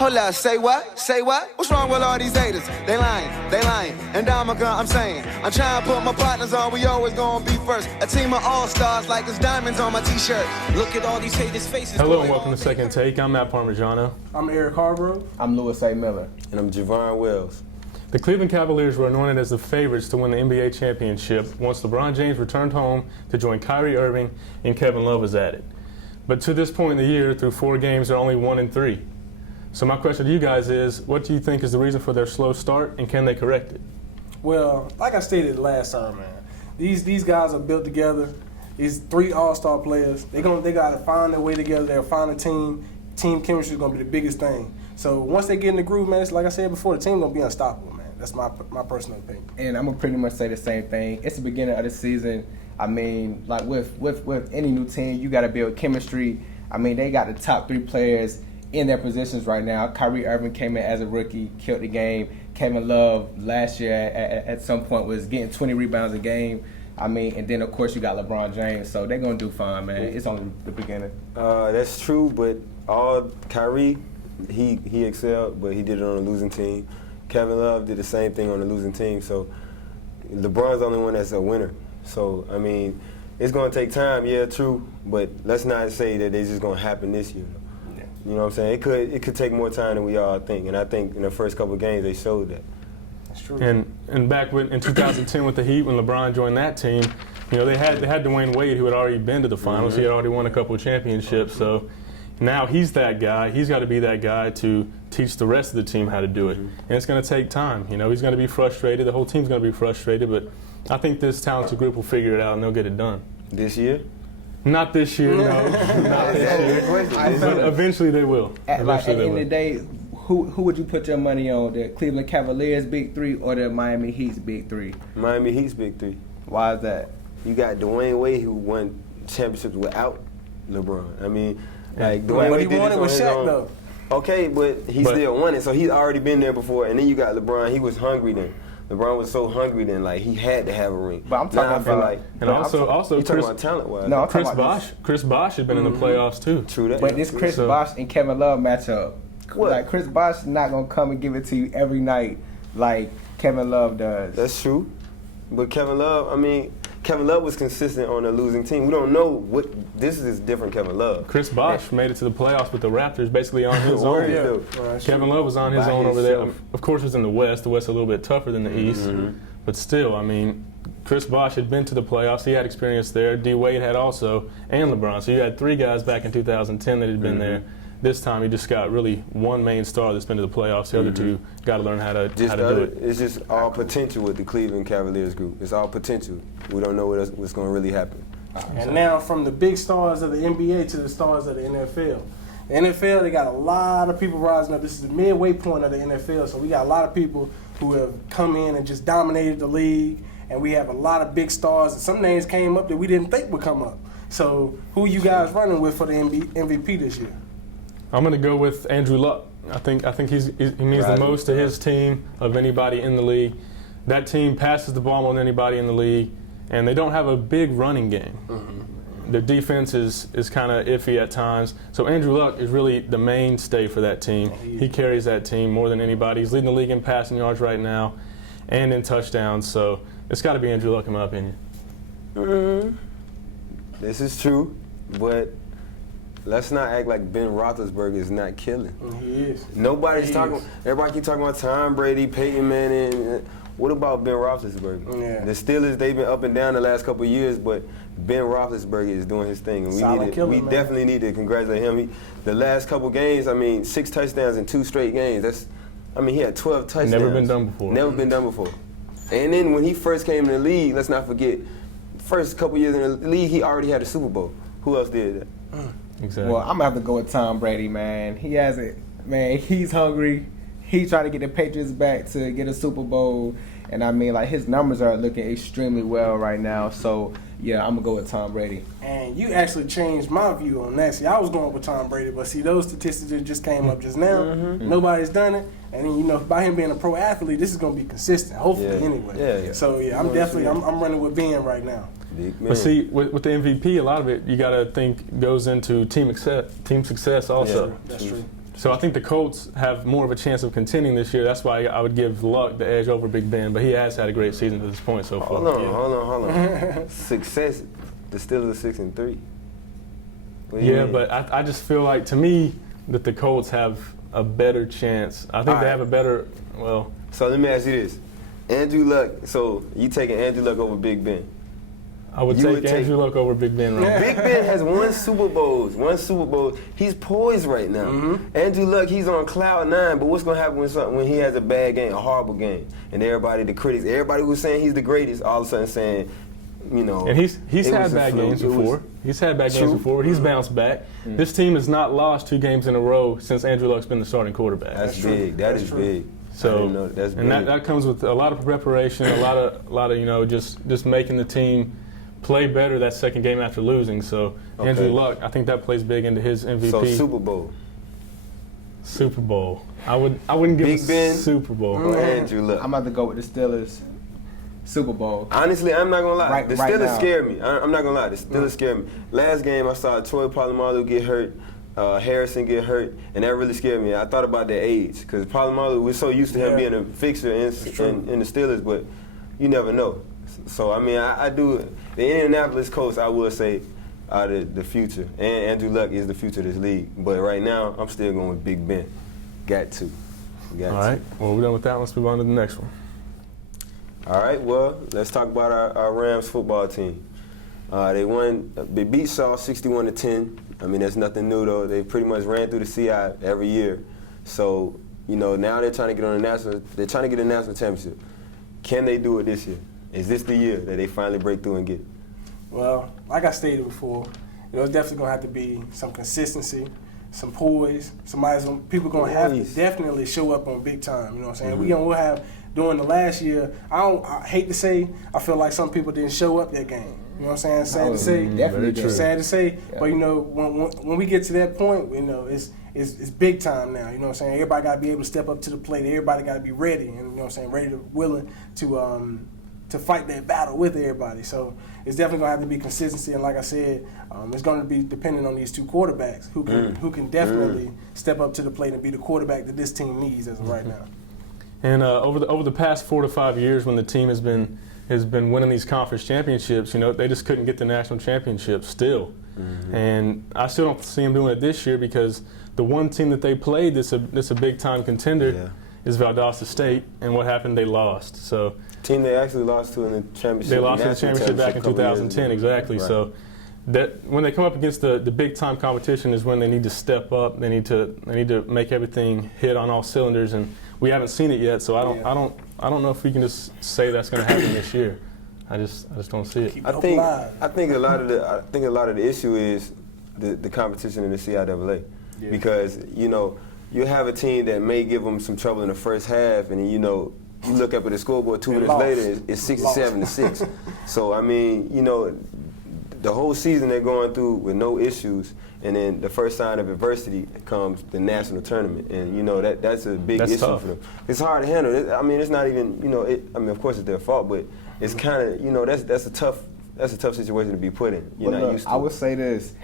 Hold up, say what? Say what? What's wrong with all these haters? They lying. And I'm saying, I'm trying to put my partners on, we always gonna be first. A team of all-stars like there's diamonds on my t-shirt. Look at all these haters' faces. Hello and welcome to Second Take. I'm Matt Parmigiano. I'm Eric Hargrove. I'm Louis A. Miller. And I'm Javon Wells. The Cleveland Cavaliers were anointed as the favorites to win the NBA championship once LeBron James returned home to join Kyrie Irving and Kevin Love was added. But to this point in the year, through 4 games, they're only 1-3. So my question to you guys is, what do you think is the reason for their slow start, and can they correct it? Well, like I stated last time, man, these guys are built together. These 3 all-star players. They got to find their way together. They'll find a team. Team chemistry is going to be the biggest thing. So once they get in the groove, man, it's like I said before, the team going to be unstoppable, man. That's my personal opinion. And I'm going to pretty much say the same thing. It's the beginning of the season. I mean, like with any new team, you got to build chemistry. I mean, they got the top 3 players in their positions right now. Kyrie Irving came in as a rookie, killed the game. Kevin Love last year at some point was getting 20 rebounds a game. I mean, and then of course you got LeBron James, so they're gonna do fine, man. It's only the beginning. That's true, but Kyrie, he excelled, but he did it on a losing team. Kevin Love did the same thing on a losing team, so LeBron's the only one that's a winner. So I mean, it's gonna take time, yeah, true, but let's not say that it's just gonna happen this year. You know what I'm saying? It could take more time than we all think, and I think in the first couple of games they showed that. That's true. And back in 2010 with the Heat, when LeBron joined that team, you know they had Dwayne Wade, who had already been to the finals. He had already won a couple of championships. So now he's that guy. He's got to be that guy to teach the rest of the team how to do it. And it's going to take time. You know, he's going to be frustrated. The whole team's going to be frustrated. But I think this talented group will figure it out and they'll get it done. This year? Not this year, no. Not this year. But eventually they will. At the end of the day, who would you put your money on? The Cleveland Cavaliers Big 3 or the Miami Heat's Big 3? Miami Heat's Big 3. Why is that? You got Dwayne Wade, who won championships without LeBron. I mean, like Dwayne But Wade he won it with Shaq, own. though. Okay, but he still won it, so he's already been there before. And then you got LeBron. He was hungry then. LeBron was so hungry then, like he had to have a ring. But I'm talking about and also you talking about talent-wise. No, Chris Bosh had been in the playoffs too. True that. But this Chris Bosh and Kevin Love matchup, like Chris Bosh is not gonna come and give it to you every night like Kevin Love does. That's true. But Kevin Love was consistent on a losing team. We don't know this is different Kevin Love. Chris Bosh made it to the playoffs with the Raptors basically on his own. Kevin Love was on his own over there. Of course, it was in the West. The West is a little bit tougher than the East. But still, I mean, Chris Bosh had been to the playoffs. He had experience there. D. Wade had also, and LeBron. So you had 3 guys back in 2010 that had been there. This time, you just got really one main star that's been to the playoffs. The other 2 got to learn how to do it. It's just all potential with the Cleveland Cavaliers group. It's all potential. We don't know what's going to really happen. And now from the big stars of the NBA to the stars of the NFL. The NFL, they got a lot of people rising up. This is the midway point of the NFL, so we got a lot of people who have come in and just dominated the league, and we have a lot of big stars. And some names came up that we didn't think would come up. So who you guys running with for the MVP this year? I'm going to go with Andrew Luck. I think he means the most to his team of anybody in the league. That team passes the ball more than anybody in the league, and they don't have a big running game. Their defense is kind of iffy at times. So Andrew Luck is really the mainstay for that team. He carries that team more than anybody. He's leading the league in passing yards right now and in touchdowns. So it's got to be Andrew Luck in my opinion. This is true, but let's not act like Ben Roethlisberger is not killing. He is. Nobody's talking. Everybody keep talking about Tom Brady, Peyton Manning. What about Ben Roethlisberger? Yeah. The Steelers, they've been up and down the last couple of years, but Ben Roethlisberger is doing his thing, and we definitely need to congratulate him. The last couple games, 6 touchdowns in 2 straight games. He had 12 touchdowns. Never been done before. Never been done before. And then when he first came in the league, let's not forget, first couple years in the league, he already had a Super Bowl. Who else did that? Exactly. Well, I'm gonna have to go with Tom Brady, man. He has it, man. He's hungry. He's trying to get the Patriots back to get a Super Bowl, and his numbers are looking extremely well right now. So yeah, I'm gonna go with Tom Brady. And you actually changed my view on that. See, I was going with Tom Brady, but see, those statistics that just came up just now, nobody's done it. And then, by him being a pro athlete, this is gonna be consistent, hopefully, anyway. Yeah. So yeah, I'm running with Ben right now. But see, with the MVP, a lot of it you got to think goes into team success also. Yeah, that's true. So I think the Colts have more of a chance of contending this year. That's why I would give Luck the edge over Big Ben. But he has had a great season to this point so far. Hold on. Success. The Steelers are 6-3. What do you mean? But I just feel like, to me, that the Colts have a better chance. I think they have a better, So let me ask you this. Andrew Luck, so you taking Andrew Luck over Big Ben? I would take Andrew Luck over Big Ben right now. Big Ben has won Super Bowls. He's poised right now. Andrew Luck, he's on cloud 9, but what's going to happen when he has a bad game, a horrible game? And the critics, everybody who's saying he's the greatest, all of a sudden saying, you know. And he's had bad games before. He's had bad games before. He's bounced back. This team has not lost 2 games in a row since Andrew Luck's been the starting quarterback. That's big. That is big. So that's big. And that comes with a lot of preparation, a lot of just making the team play better that second game after losing. So Andrew Luck, I think that plays big into his MVP. So Super Bowl. I wouldn't give Big Ben, Super Bowl. Andrew Luck. I'm about to go with the Steelers. Super Bowl. Honestly, I'm not gonna lie. The Steelers now. scare me. I'm not gonna lie. The Steelers scare me. Last game, I saw Troy Polamalu get hurt, Harrison get hurt, and that really scared me. I thought about their age because Polamalu, we're so used to him being a fixture in the Steelers, but you never know. So I mean, I do. The Indianapolis Colts, I would say, are the future, and Andrew Luck is the future of this league. But right now, I'm still going with Big Ben. Got to. All right. Well, we're done with that. Let's move on to the next one. All right, well, let's talk about our Rams football team. They beat Shaw 61-10. I mean, that's nothing new, though. They pretty much ran through the CI every year. So, you know, now they're trying to get a national championship. Can they do it this year? Is this the year that they finally break through and get it? Well, like I stated before, it's definitely going to have to be some consistency, some poise. People going to have to definitely show up on big time. You know what I'm saying? We'll have. During the last year, I hate to say, I feel like some people didn't show up that game. You know what I'm saying? Sad to say. Definitely true. Sad to say. Yeah. But, when we get to that point, it's big time now. You know what I'm saying? Everybody got to be able to step up to the plate. Everybody got to be ready, and you know what I'm saying, willing to fight that battle with everybody. So it's definitely going to have to be consistency. And like I said, it's going to be dependent on these 2 quarterbacks who can definitely step up to the plate and be the quarterback that this team needs as of right now. And over the past 4 to 5 years, when the team has been winning these conference championships, they just couldn't get the national championship still. And I still don't see them doing it this year because the one team that they played that's a big time contender is Valdosta State, and what happened? They lost. So team they actually lost to in the championship. They lost in the championship back in 2010, exactly. Right. So that when they come up against the big time competition is when they need to step up. They need to make everything hit on all cylinders, and we haven't seen it yet. So I don't know if we can just say that's going to happen this year. I just don't see it. I think a lot of the issue is the competition in the CIAA, because you have a team that may give them some trouble in the first half, and then, you look up at the scoreboard 2 minutes later, it's 67-6. So I mean, the whole season they're going through with no issues, and then the first sign of adversity comes the national tournament, and that's a big issue tough for them. It's hard to handle. I mean, it's not even of course it's their fault, but it's kind of that's a tough situation to be put in. You're not used to. I would say this: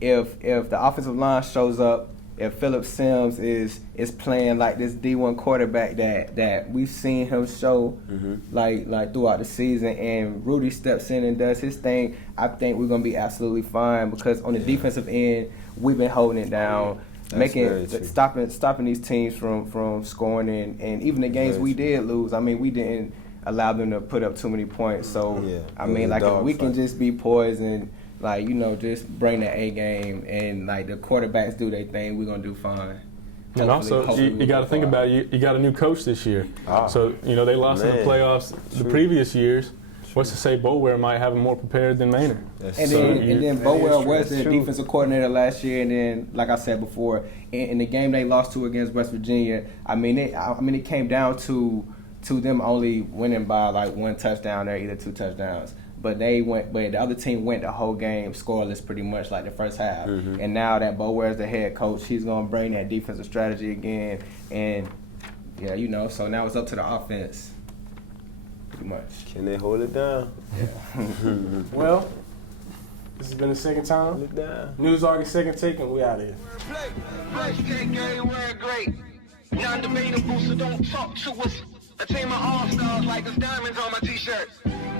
if the offensive line shows up, if Phillip Sims is playing like this D1 quarterback that we've seen him show like throughout the season, and Rudy steps in and does his thing, I think we're gonna be absolutely fine, because on the defensive end we've been holding it down, stopping these teams from scoring, and even the games we did lose, I mean, we didn't allow them to put up too many points. So I mean, like, if we can just be poised and just bring the A game, and like the quarterbacks do their thing, we're gonna do fine. And also, you got to think about it. You got a new coach this year, so they lost in the playoffs the previous years. What's to say Boulware might have them more prepared than Maynard? And then Boulware was the defensive coordinator last year, and then, like I said before, in the game they lost to against West Virginia, I mean it came down to them only winning by like 1 touchdown or either 2 touchdowns. But the other team went the whole game scoreless pretty much, like the first half. And now that Boulware is the head coach, he's going to bring that defensive strategy again. And, so now it's up to the offense, pretty much. Can they hold it down? Well, This has been the second time. Look down. News Argus second take, and we out of here. First take everywhere great. Non-debatable, so don't talk to us. A team of all-stars like there's diamonds on my t-shirt.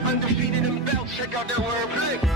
Undefeated in belts, check out that wordplay.